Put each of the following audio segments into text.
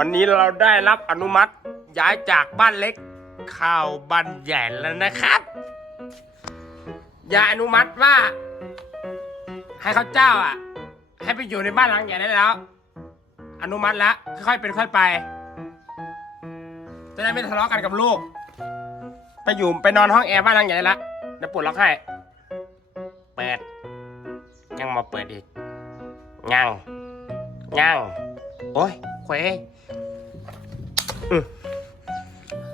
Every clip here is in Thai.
วันนี้เราได้รับอนุมัติย้ายจากบ้านเล็กเข้าบ้านใหญ่แล้วนะครับยายอนุมัติว่า ให้เขาเจ้าอะ ให้ไปอยู่ในบ้านหลังใหญ่ได้แล้ว อนุมัติแล้วค่อยๆเป็นค่อยไป จะได้ไม่ทะเลาะกันกับลูก ไปอยู่ไปนอนห้องแอร์บ้านหลังใหญ่ได้ละเดี๋ยวปลดล็อกให้เปิดยังมาเปิดอีกยังยังโอ้ยเควอืม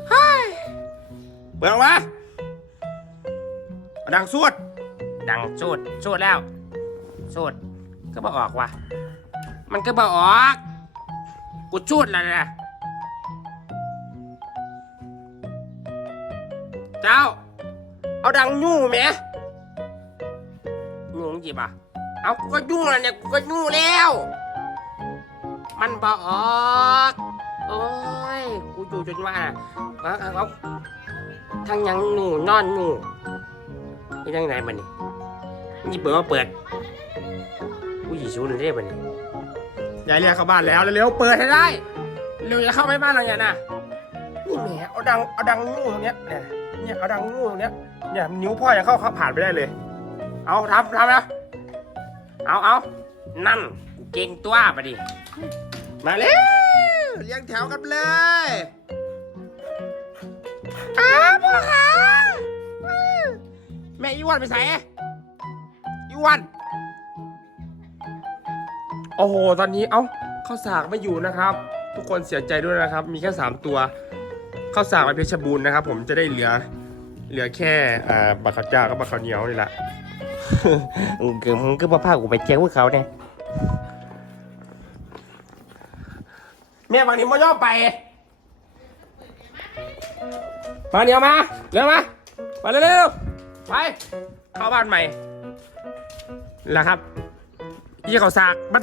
เฮ้ยเปิดออกมาเอาดังสูดดังสูดสูดแล้วสูดก็บอออกว่ะ มันก็บอออก กูสูดแล้วนะเจ้า เอาดังยู่ไหมยู่จีบอะเอากูก็ยู่แล้วเนี่ย กูก็ยู่แล้ว มันบอออกโอ้ย กูอยู่จนว่าเอาเอาทั้งยังหนูนอนหนูนี่ทั้งไหนมันนี่นี่เปิดมาเปิดกูหยีชูนเรียบมันนี่ยายเรียกเข้าบ้านแล้วเร็วๆเปิดให้ได้เร็วจะเข้าไปบ้านเราเนี่ยนะนี่แหมเอาดังเอาดังงูตรงเนี้ยเนี่ยเนี่ยเอาดังงูตรงเนี้ยเนี่ยนิ้วพ่อยังเข้าเข้าผ่านไปได้เลย เอาทำทำนะเอาเอานั่นกูเก่งตัวไปดิมาเร็ว เรียงแถวกันเลยอ้าวพ่อคะแม่อีวันไปใส่อีวัน โอ้โห ตอนนี้เอ้าข้าวสากไม่อยู่นะครับ ทุกคนเสียใจด้วยนะครับ มีแค่สามตัวข้าวสากไปเพชรบูรณ์นะครับ ผมจะได้เหลือ เหลือแค่อ่าบักข้าวเจ้ากับบักข้าวเหนียวนี่แหละอืมคือมึงก็มาพากูไปเจ้าพวกเขาเนี่ย แม่บางทีไม่ยอมไปมาเหนียวมาเร็วมามาเร็วๆไปเข้าบ้านใหม่แล้วครับอีเขาสากมัน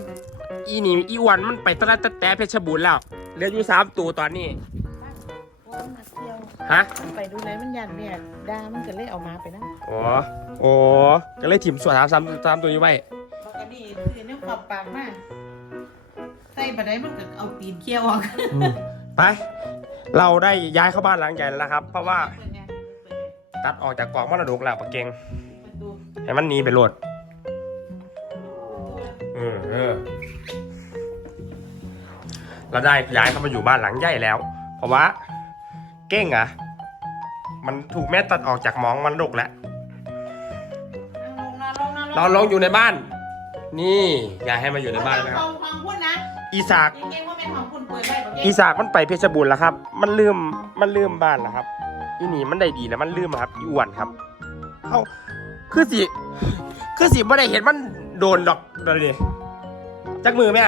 อีนี่อีอ้วันมันไปตะละตะแต่เพชรบูรณ์แล้วเหลืออยู่สามตัวตอนนี้โอ้ยมาเที่ยวฮะมันไปดูแลมันยันเนี่ยดามันก็เลยเอามาไปนะอ๋อโอ้ก็เลยถิ่มส่วนสามสามสามตัวนี้ไว้ปกติคือเนี่ยความปากมาก ใส่บันไดมันก็เอาตีนเคี้ยวออกไป เราได้ย้ายเข้าบ้านหลังใหญ่แล้วนะครับ เพราะว่าเปิดไงเปิดตัดออกจากกล่องมรดกแล้วปะเกงประตูให้มันหนีไปโหลดเออเออเราได้ย้ายเข้ามาอยู่บ้านหลังใหญ่แล้ว เพราะว่า เก้งอะมันถูกแม่ตัดออกจากหมองมรดกแล้ว นั่งลงนั่งลงนั่งลงเราลงอยู่ในบ้าน นี่ย้ายให้มาอยู่ในบ้านแล้วนะครับของของคุณนะ อีสากยังไงว่าเป็นของคุณเปิดไว้บอกอีสากมันไปเพชรบูรณ์แล้วครับ มันลืม มันลืมบ้านแล้วครับ อีนี่มันได้ดีแล้วมันลืมครับ อีอ้วนครับเขาคือสิ คือสิไม่ได้เห็นมันโดนดอกเดี๋ยวนี้จากมือแม่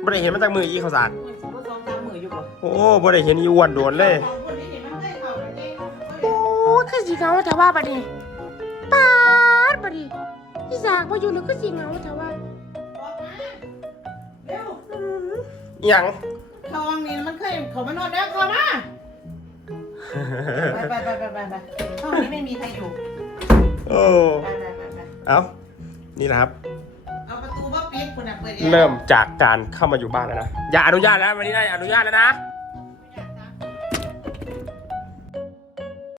ไม่ได้เห็นมันจากมืออีข้าวสารคุณสิบสองสามหมื่นอยู่บ่โอ้ไม่ได้เห็นอีอ้วนโดนเลย ของคุณนี่เห็นมันเคยเข้าเลยเจ๊โอ้คือสีเหงาแต่ว่าบัดนี้ปาดบัดนี้พี่สากมาอยู่แล้วก็สีเหงาแต่ว่าออกมาเร็วอ หย่างทองนี่มันเคยเขามานอนแล้วเข้ามาไปไปไปไปไปไปห้องนี้ไม่มีใครอยู่โอ้ไปไปไปไปเอานี่แหละครับ เอาประตูว่าปิดคุณอะเปิดเองเริ่มจากการเข้ามาอยู่บ้านแล้วนะ อย่าอนุญาตแล้ววันนี้ได้อนุญาตแล้วนะ